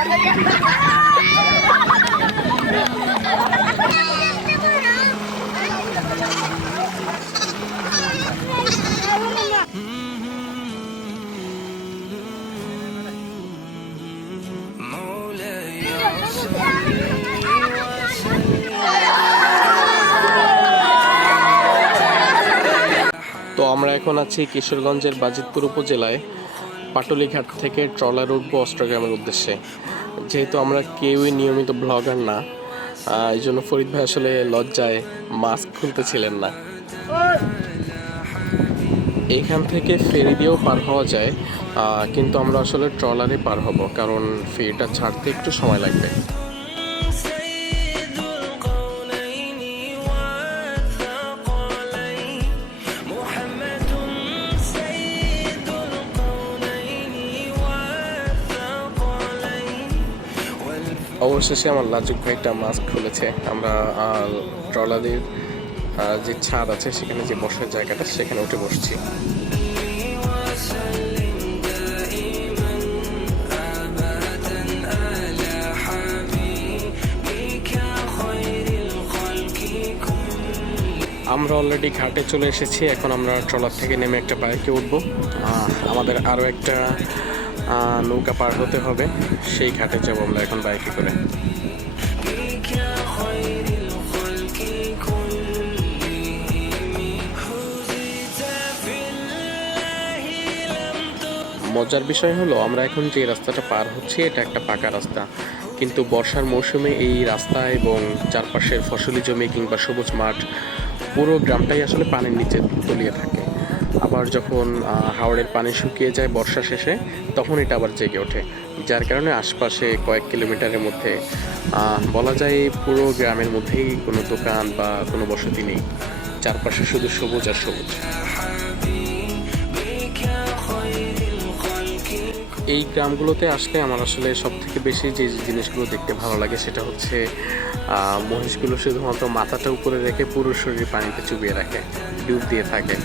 তো আমরা এখন আছি কিশোরগঞ্জের বাজিতপুর উপজেলায়। পাটুলিঘাট থেকে ট্রলার উঠবো অস্ট্রাগ্রামের উদ্দেশ্যে। যেহেতু আমরা কেউই নিয়মিত ব্লগার না এই জন্য ফরিদ ভাই আসলে লজ্জায় মাস্ক খুলতেছিলেন না। এখান থেকে ফেরি দিয়েও পার হওয়া যায় কিন্তু আমরা আসলে ট্রলারে পার হব, কারণ ফেরিটা ছাড়তে একটু সময় লাগবে। অবশেষে আমার লাজুক ভাই একটা মাছ খুলেছে। আমরা ট্রলারের যে ছাদ আছে, সেখানে যে বসার জায়গাটা, সেখানে উঠে বসছি। আমরা অলরেডি ঘাটে চলে এসেছি। এখন আমরা ট্রলার থেকে নেমে একটা বাইকে উঠবো। আমাদের আরও একটা নৌকা পার হতে হবে। সেই ঘাটে যাব আমরা এখন বাইকে করে। মজার বিষয় হলো, আমরা এখন যে রাস্তাটা পার হচ্ছি, এটা একটা পাকা রাস্তা। কিন্তু বর্ষার মৌসুমে এই রাস্তা এবং চারপাশের ফসলি জমি কিংবা সবুজ মাঠ পুরো গ্রামটাই আসলে পানির নিচে তলিয়ে থাকে। আবার যখন হাওড়ের পানি শুকিয়ে যায় বর্ষা শেষে, তখন এটা আবার জেগে ওঠে। যার কারণে আশপাশে কয়েক কিলোমিটারের মধ্যে বলা যায় পুরো গ্রামের মধ্যেই কোনো দোকান বা কোনো বসতি নেই। চারপাশে শুধু সবুজ আর সবুজ। এই গ্রামগুলোতে আসলে আমার আসলে সব থেকে বেশি যে জিনিসগুলো দেখতে ভালো লাগে সেটা হচ্ছে মহিষগুলো শুধুমাত্র মাথাটা উপরে রেখে পুরো শরীর পানিতে চুবিয়ে রাখে, ডুব দিয়ে থাকে।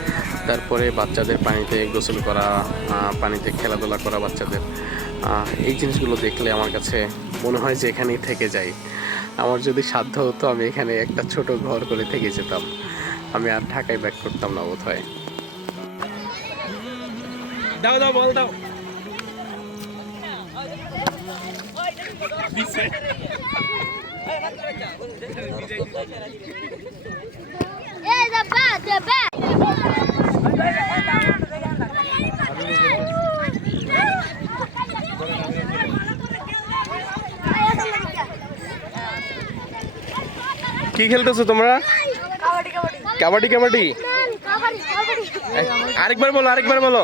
তারপরে বাচ্চাদের পানিতে গোসল করা পানিতে খেলাধুলা করা বাচ্চাদের। এই জিনিসগুলো দেখলে আমার কাছে মনে হয় যে এখানেই থেকে যাই আমার যদি সাধ্য হতো আমি এখানে একটা ছোট ঘর করে থেকে যেতাম। আমি আর ঢাকায় ব্যাক করতাম না বোধ হয় দাও দাও, বল, দাও। কি খেলতেছো তোমরা? কাবাডি কাবাডি। আরেকবার বলো আরেকবার বলো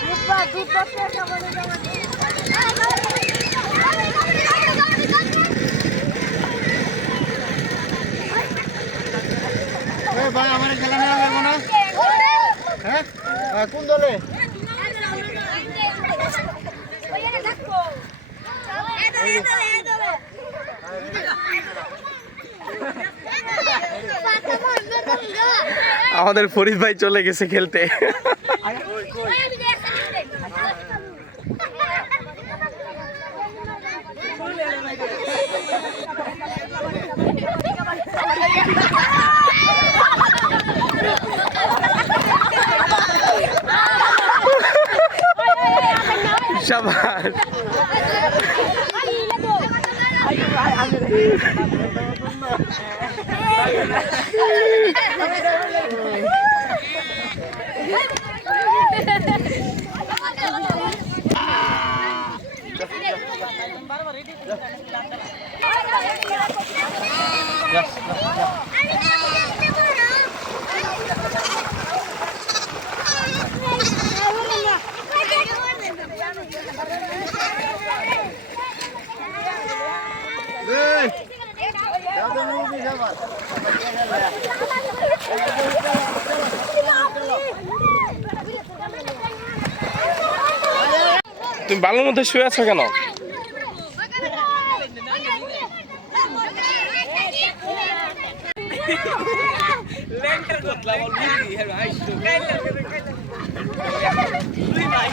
দুধ বা দুধ বাচ্চা কাবাডি কাবাডি ভাই আমার খেলা নেওয়া লাগবো না হ্যাঁ আহ, কোন দলে? আমাদের ফরিদ ভাই চলে গেছে খেলতে। সাবাস। তুমি বালুর মধ্যে শুয়ে আছো কেন তো কাইলা তুই ভাই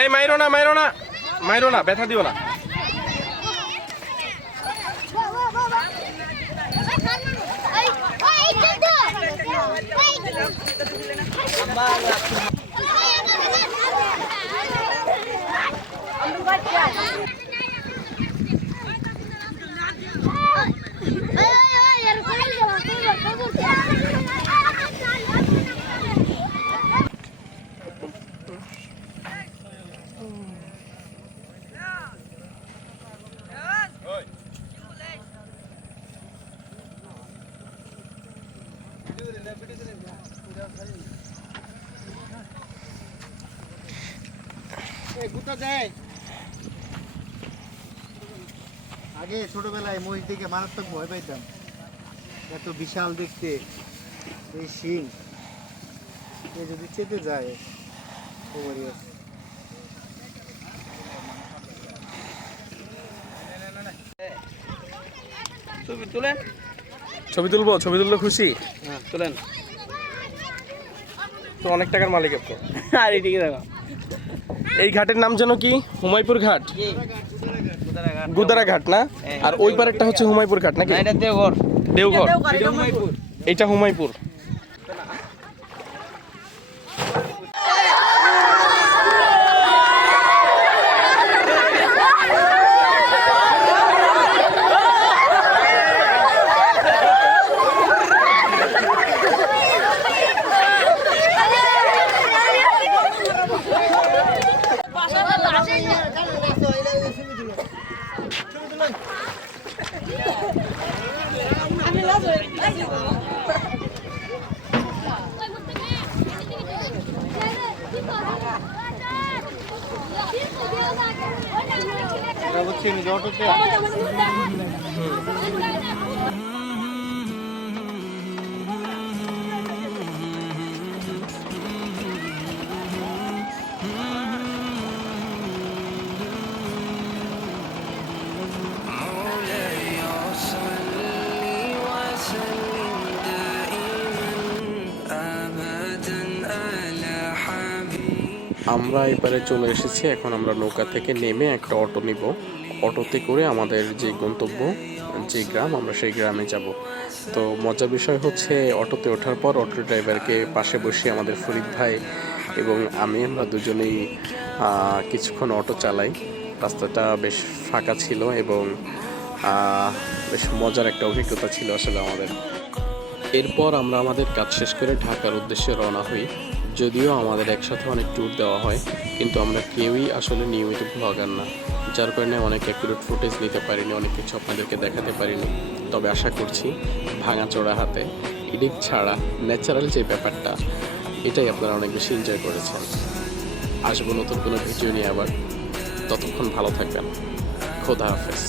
এই মাইরো না মাইরো না মাইরো না ব্যথা দিও না। এই গুতা দেয় আগে ছোটবেলায় মহিষ দিকে মারাত্মক ভয় পাইতাম। এত বিশাল দেখতে। এই শিং। এ যদি চেতে যায় খবরই আছে। ছবি তুলেন। ছবি তুলবো ছবি তুললে খুশি? হ্যাঁ তুলেন। তো অনেক টাকার মালিক আপনি। আর এদিকে দেখো। এই ঘাটের নাম যেন কি? হুমায়পুর ঘাট? গুদারা ঘাট না? আর ওই একটা হচ্ছে হুমায়পুর ঘাট নাকি? এটা দেওঘর। দেওঘর। এটা হুমায়পুর ज আমরা এবারে চলে এসেছি। এখন আমরা নৌকা থেকে নেমে একটা অটো নিব। অটোতে করে আমাদের যে গন্তব্য, যে গ্রাম, আমরা সেই গ্রামে যাব। তো মজার বিষয় হচ্ছে, অটোতে ওঠার পর অটো ড্রাইভারকে পাশে বসে আমাদের ফরিদ ভাই এবং আমি, আমরা দুজনেই কিছুক্ষণ অটো চালাই। রাস্তাটা বেশ ফাঁকা ছিল এবং বেশ মজার একটা অভিজ্ঞতা ছিল আসলে আমাদের। এরপর আমরা আমাদের কাজ শেষ করে ঢাকার উদ্দেশ্যে রওনা হই। যদিও আমাদের একসাথে অনেক ট্যুর দেওয়া হয়, কিন্তু আমরা কেউই আসলে নিয়মিত ব্লগার না। যার কারণে অনেক অ্যাকুরেট ফুটেজ নিতে পারিনি, অনেক কিছু আপনাদেরকে দেখাতে পারিনি। তবে আশা করছি ভাঙাচোরা হাতে ইডিক ছাড়া ন্যাচারাল যে ব্যাপারটা, এটাই আপনারা অনেক বেশি এনজয় করেছেন। আসব নতুন কোনো ভিডিও নিয়ে আবার। ততক্ষণ ভালো থাকবেন। খোদা হাফেজ।